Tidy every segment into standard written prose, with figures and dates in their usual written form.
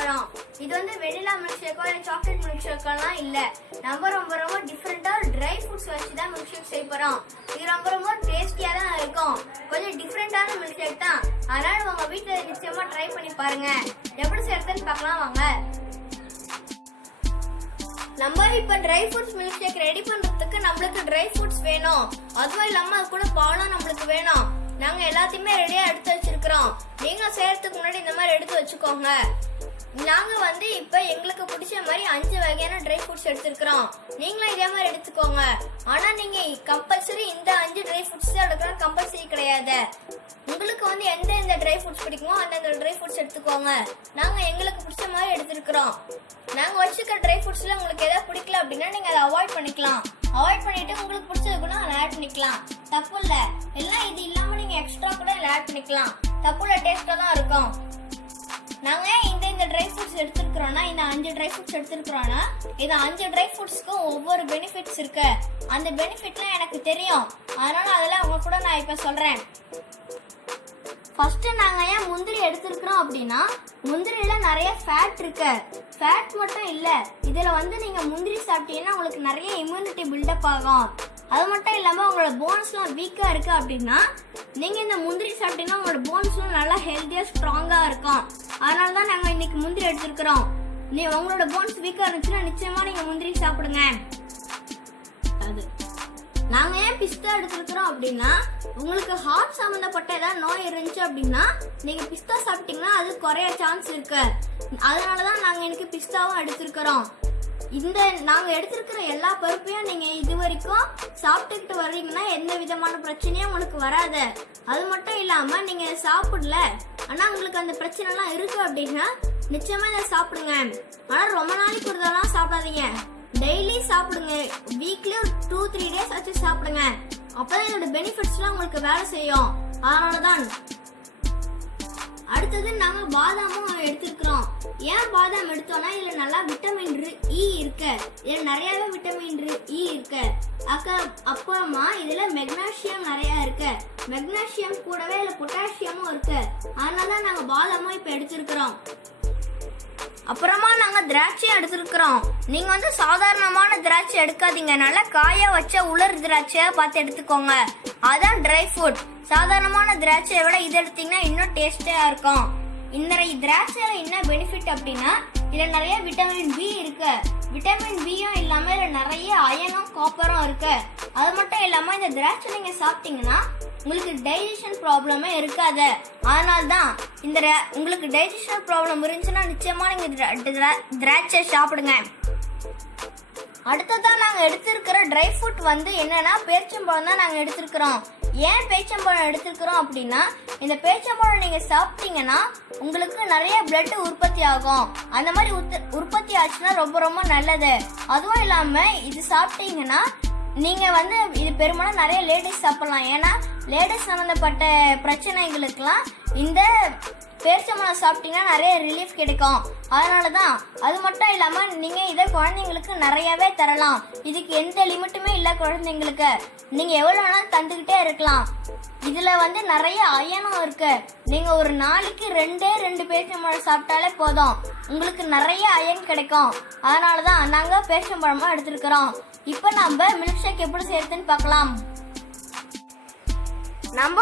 போறோம். இது வந்து வெனிலா மில்க் ஷேக்கோ இல்ல சாக்லேட் மில்க் ஷேக்கோலாம் இல்ல. நம்ம ரொம்ப டிஃபரெண்டா ட்ரை ஃப்ரூட்ஸ் வச்சு தான் மில்க் ஷேக் செய்ய போறோம். இது ரொம்ப டேஸ்டியா தான் இருக்கும். கொஞ்சம் டிஃபரெண்டான மில்க் ஷேக் தான். அதனால உங்க வீட்ல நிச்சயமா ட்ரை பண்ணி பாருங்க. எப்படி செய்யறதுன்னு பார்க்கலாம் வாங்க. நம்ம இப்ப dry fruits milkshake ready பண்றதுக்கு நம்மளுக்கு ட்ரை ஃப்ரூட்ஸ் வேணும். அதுவும் இல்லாம அது கூட பாலும் நம்மளுக்கு வேணும். நாங்க எல்லாத்தையுமே ரெடியா எடுத்து வச்சிருக்கிறோம். நீங்க செய்யறதுக்கு முன்னாடி இந்த மாதிரி எடுத்து வச்சுக்கோங்க. நாங்க வந்து இப்ப எங்களுக்கு பிடிச்ச மாதிரி 5 வகையான ட்ரை ஃப்ரூட்ஸ் எடுத்துக்கிறோம். நீங்களும் இதே மாதிரி எடுத்துக்கோங்க. ஆனா நீங்க கம்பல்சரி இந்த 5 ட்ரை ஃப்ரூட்ஸ் தான் எடுக்கணும், கம்பல்சரி கிடையாது. உங்களுக்கு வந்து எந்த ட்ரை ஃப்ரூட்ஸ் பிடிக்குமோ அந்த ட்ரை ஃப்ரூட்ஸ் எடுத்துக்கோங்க. நாங்க எங்களுக்கு பிடிச்ச மாதிரி எடுத்துக்கிறோம். நாங்க வச்சிருக்க ட்ரை ஃப்ரூட்ஸ்ல உங்களுக்கு எதாவது பிடிக்கல அப்படின்னா நீங்க அதை அவாய்ட் பண்ணிக்கலாம். அவாய்ட் பண்ணிட்டு உங்களுக்கு பிடிச்சது கூட அதை ஆட் பண்ணிக்கலாம். தப்பு இல்ல. எல்லாம் இது இல்லாம நீங்க எக்ஸ்ட்ரா கூட ஆட் பண்ணிக்கலாம். தப்பு இல்ல, டேஸ்டா தான் இருக்கும். நாங்க இந்த ட்ரை ஃப்ரூட்ஸ் எடுத்துக்கிறோம்னா இந்த 5 ட்ரை ஃப்ரூட்ஸ் எடுத்துக்கிறோம்னா இந்த 5 ட்ரை ஃப்ரூட்ஸ்க்கும் ஒவ்வொரு பெனிஃபிட்ஸ் இருக்கு. அந்த பெனிஃபிட்லாம் எனக்கு தெரியும். அதனால அதெல்லாம் உங்க கூட நான் இப்ப சொல்றேன். ஃபர்ஸ்ட் நாங்க ஏன் முந்திரி எடுத்துக்கிறோம் அப்படின்னா முந்திரியில நிறைய ஃபேட் இருக்கு. ஃபேட் மட்டும் இல்ல, இதுல வந்து நீங்க முந்திரி சாப்பிட்டீங்கன்னா உங்களுக்கு நிறைய இம்யூனிட்டி பில்டப் ஆகும். அது மட்டும் இல்லாம உங்களோட போன்ஸ்லாம் வீக்கா இருக்கு அப்படின்னா நீங்க இந்த முந்திரி சாப்பிட்டீங்கன்னா உங்களோட போன்ஸ்லாம் நல்லா ஹெல்த்தியா ஸ்ட்ராங்கா இருக்கும். அதனாலதான் நாங்க இன்னைக்கு முந்திரி எடுத்துக்கிறோம். உங்களோட போன்ஸ் வீக்கா இருந்துச்சுன்னா நிச்சயமா நீங்க முந்திரி சாப்பிடுங்க. நாங்க ஏன் பிஸ்தா எடுத்துக்கிறோம் அப்படின்னா உங்களுக்கு ஹார்ட் சம்பந்தப்பட்ட ஏதாவது நோய் இருந்துச்சு அப்படின்னா நீங்க பிஸ்தா சாப்பிட்டீங்கன்னா அது குறைய சான்ஸ் இருக்கு. அதனாலதான் நாங்க இன்னைக்கு பிஸ்தாவும் எடுத்திருக்கிறோம். நாங்க எடுத்திருக்கிற எல்லா பருப்பையும் நீங்க இது வரைக்கும் சாப்பிட்டுக்கிட்டு வர்றீங்கன்னா எந்த விதமான பிரச்சனையும் உங்களுக்கு வராது. அது மட்டும் இல்லாம நீங்க சாப்பிடல ஆனா உங்களுக்கு அந்த பிரச்சனை எல்லாம் இருக்கு அப்படின்னா நிச்சயமா இதை சாப்பிடுங்க. ஆனா ரொம்ப நாளைக்கு ஒரு தடவை சாப்பிடாதீங்க, டெய்லி சாப்பிடுங்க. வீக்லி ஒரு 2-3 டேஸ் வச்சு சாப்பிடுங்க. அப்பதான் இதோட பெனிஃபிட்ஸ் எல்லாம் உங்களுக்கு வேலை செய்யும். அதனாலதான். அடுத்தது நாங்க பாதாமும் எடுத்துக்கிறோம். ஏன் பாதாம் எடுத்தோம்னா இதுல நல்லா விட்டமின் இ இருக்கு. இதுல நிறையவே விட்டமின் இ இருக்கு. அப்புறமா இதுல மெக்னீசியம் நிறைய இருக்கு. மெக்னீசியம் கூடவே இதுல பொட்டாசியமும் இருக்கு. அதனாலதான் நாங்க பாதாமும் இப்ப எடுத்திருக்கிறோம். அப்புறமா நாங்க திராட்சை எடுத்திருக்கிறோம். நீங்க வந்து சாதாரணமான திராட்சை எடுக்காதீங்க, நல்லா காய வச்ச உலர் திராட்சையா பார்த்து எடுத்துக்கோங்க. அதான் ட்ரை ஃப்ரூட். சாதாரணமான திராட்சையை விட இது எடுத்தீங்கன்னா இன்னும் டேஸ்டா இருக்கும். இந்த திராட்சையில என்ன பெனிஃபிட் அப்படின்னா இதுல நிறைய விட்டமின் பி இருக்கு. விட்டமின் பியும் இல்லாம இதுல நிறைய அயனும் காப்பரும் இருக்கு. அது மட்டும் இல்லாம இந்த திராட்சை நீங்க சாப்பிட்டீங்கன்னா உங்களுக்கு டைஜஷன் ப்ராப்ளமே இருக்காது. அதனால்தான் உங்களுக்கு டைஜஷன் ப்ராப்ளம் இருந்துச்சுன்னா நிச்சயமா நீங்க திராட்சை சாப்பிடுங்க. அடுத்ததான் நாங்க எடுத்திருக்கிற ட்ரை ஃப்ரூட் வந்து என்னன்னா பேரிச்சம்பழம் தான் நாங்க எடுத்திருக்கிறோம். ஏன் பேரிச்சம்பழம் எடுத்திருக்கிறோம் அப்படின்னா இந்த பேரிச்சம்பழம் நீங்க சாப்பிட்டீங்கன்னா உங்களுக்கு நிறைய பிளட் உற்பத்தி ஆகும். அந்த மாதிரி உற்பத்தி ஆச்சுன்னா ரொம்ப நல்லது. அதுவும் இல்லாம இது சாப்பிட்டீங்கன்னா நீங்க வந்து இது பெரும்பாலும் நிறைய லேடிஸ் சாப்பிடலாம். ஏன்னா லேடிஸ் சம்பந்தப்பட்ட பிரச்சனைகளுக்கெல்லாம் இந்த பேரிச்சம்பழம் சாப்பிட்டீங்கன்னா நிறைய ரிலீஃப் கிடைக்கும். அதனாலதான். அது மட்டும் இல்லாம நீங்க இதை குழந்தைங்களுக்கு நிறையவே தரலாம். இதுக்கு எந்த லிமிட்டுமே இல்ல. குழந்தைங்களுக்கு நீங்க எவ்வளவு வேணாலும் தந்துகிட்டே இருக்கலாம். இதுல வந்து நிறைய அயனும் இருக்கு. நீங்க ஒரு நாளைக்கு 2 பேரிச்சம்பழம் சாப்பிட்டாலே போதும், உங்களுக்கு நிறைய அயன் கிடைக்கும். அதனாலதான் நாங்க பேரிச்சம்பழமா எடுத்திருக்கிறோம். இப்ப நம்ம மில்க் ஷேக் எப்படி செய்யறதுன்னு பார்க்கலாம். நம்ம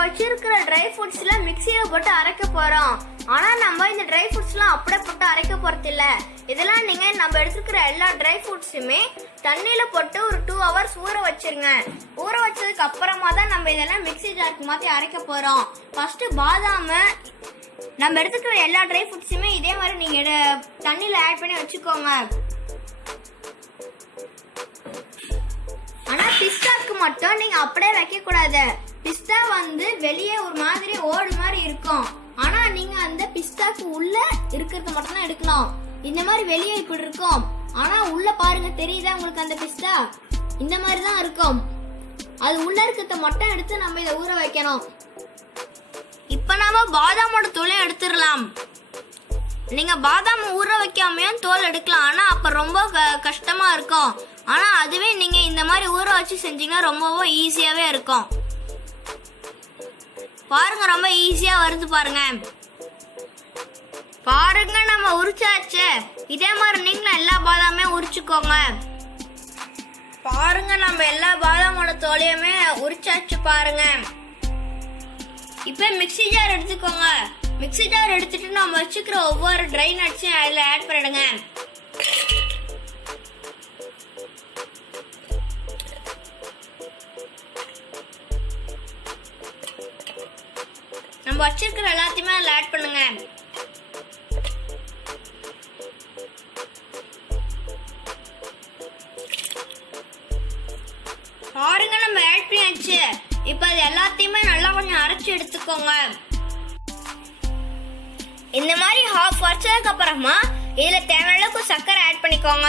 வச்சிருக்கிற ட்ரை ஃப்ரூட்ஸ்ல மிக்சியில போட்டு அரைக்க போறோம். ஆனா நம்ம இந்த ட்ரை ஃப்ரூட்ஸ்லாம் அப்படியே போட்டு அரைக்க போறது இல்ல. இதெல்லாம் நீங்க நம்ம எடுத்துக்கிற எல்லா ட்ரை ஃப்ரூட்ஸுமே தண்ணியில போட்டு ஒரு 2 ஹவர்ஸ் ஊற வச்சிருங்க. ஊற வச்சதுக்கு அப்புறமா தான் நம்ம இதெல்லாம் மிக்சி ஜாருக்கு மாத்தி அரைக்க போறோம். ஃபர்ஸ்ட் பாதாம நம்ம எடுத்துக்கிற எல்லா ட்ரை ஃப்ரூட்ஸுமே இதே மாதிரி நீங்க தண்ணியில ஆட் பண்ணி வச்சுக்கோங்க. ஆனா பிஸ்தாக்கு மட்டும் நீங்க அப்படியே வைக்க கூடாது. பிஸ்தா வந்து வெளியே ஒரு மாதிரி ஓடு மாதிரி இருக்கும். ஆனா நீங்க அந்த பிஸ்தாக்கு உள்ள இருக்கிறத மட்டும் தான் எடுக்கணும். இந்த மாதிரி வெளியே இப்படி இருக்கும். ஆனா உள்ள பாருங்க, தெரியுதா உங்களுக்கு? அந்த பிஸ்தா இந்த மாதிரி தான் இருக்கும். அது உள்ள இருக்கிறத மட்டும் எடுத்து நம்ம இதை ஊற வைக்கணும். இப்ப நாம பாதாமோட தோலை எடுத்துடலாம். நீங்க பாதாம் ஊற வைக்காமையும் தோல் எடுக்கலாம். ஆனா அப்ப ரொம்ப கஷ்டமா இருக்கும். ஆனா அதுவே நீங்க இந்த மாதிரி ஊற வச்சு செஞ்சீங்கன்னா ரொம்பவும் ஈஸியாவே இருக்கும். பாருங்க, ரொம்ப ஈஸியா வருது பாருங்க. பாருங்க நம்ம உரிச்சாச்சு. இதே மாதிரி நீங்களும் எல்லா பாதாமே உரிச்சுக்கோங்க. பாருங்க நம்ம எல்லா பாதாமோட தோலையுமே உரிச்சாச்சு பாருங்க. இப்ப மிக்ஸி ஜார் எடுத்துக்கோங்க. மிக்ஸி ஜார் எடுத்துட்டு நம்ம வச்சுக்கிற ஒவ்வொரு ட்ரை நட்ஸையும் அதுல ஆட் பண்ணிடுங்க. நம்ம வச்சிருக்கிற எல்லாத்தையுமே அதுல ஆட் பண்ணுங்க. பாருங்க நம்ம ஆட் பண்ணியாச்சு. இப்ப அது எல்லாத்தையுமே நல்லா கொஞ்சம் அரைச்சு எடுத்துக்கோங்க. இந்த மாதிரி ஹாஃப் வச்சதுக்கு அப்புறமா இதுல தேவையான அளவுக்கு சர்க்கரை ஆட் பண்ணிக்கோங்க.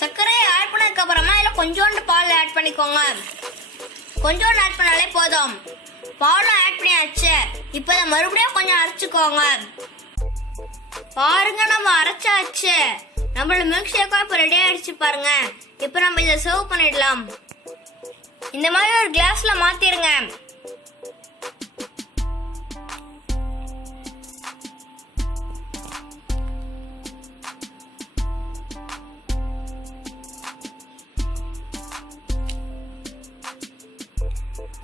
சர்க்கரையை ஆட் பண்ணதுக்கு அப்புறமா இதுல கொஞ்சோண்டு பால் ஆட் பண்ணிக்கோங்க. கொஞ்சோண்டு ஆட் பண்ணாலே போதும். பாலும் ஆட் பண்ணியாச்சு. இப்ப இதை மறுபடியும் கொஞ்சம் அரைச்சுக்கோங்க. பாருங்க நம்ம அரைச்சாச்சு. நம்மளோட மில்க் ஷேக்கும் இப்ப ரெடி ஆயிடுச்சு பாருங்க. இப்ப நம்ம இதை சர்வ் பண்ணிடலாம். இந்த மாதிரி ஒரு கிளாஸ்ல மாத்திருங்க.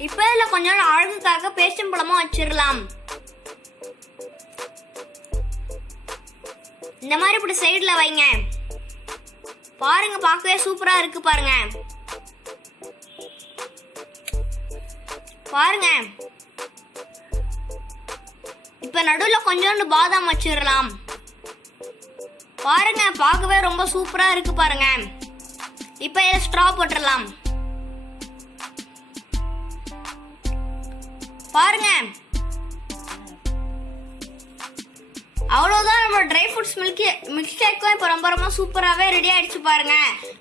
இப்ப இதுல கொஞ்சம் அழகுக்காக பேரிச்சம்பழமும் வச்சிடலாம். இந்த மாதிரி இப்படி சைடுல வைங்க. பாருங்க பார்க்கவே சூப்பரா இருக்கு பாருங்க. பாருங்க இப்ப நடுவுல கொஞ்சோண்டு பாதாம் வச்சிடலாம். பாருங்க பார்க்கவே ரொம்ப சூப்பரா இருக்கு பாருங்க. இப்ப இதை ஸ்ட்ரா போட்டுடலாம். பாருங்க அவ்வளவுதான். நம்ம ட்ரை ஃப்ரூட்ஸ் மில்க் ஷேக்கும் இப்போ ரொம்ப ரொம்ப சூப்பராகவே ரெடி ஆயிடுச்சு பாருங்க.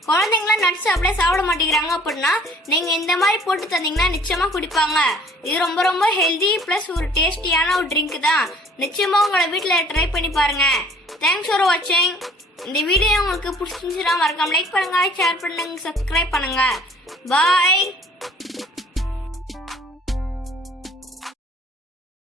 குழந்தைங்களாம் நட்ஸ் அப்படியே சாப்பிட மாட்டேங்கிறாங்க அப்படின்னா நீங்க இந்த மாதிரி போட்டு தந்தீங்கன்னா நிச்சயமா குடிப்பாங்க. இது ரொம்ப ரொம்ப ஹெல்தி பிளஸ் ஒரு டேஸ்டியான ஒரு ட்ரிங்க் தான். நிச்சயமா உங்களை வீட்டில் ட்ரை பண்ணி பாருங்க. தேங்க்ஸ் ஃபார் வாட்சிங். இந்த வீடியோ உங்களுக்கு பிடிச்சிருந்துச்சுன்னா மறக்காம லைக் பண்ணுங்க, ஷேர் பண்ணுங்க, சப்ஸ்கிரைப் பண்ணுங்க. பாய்.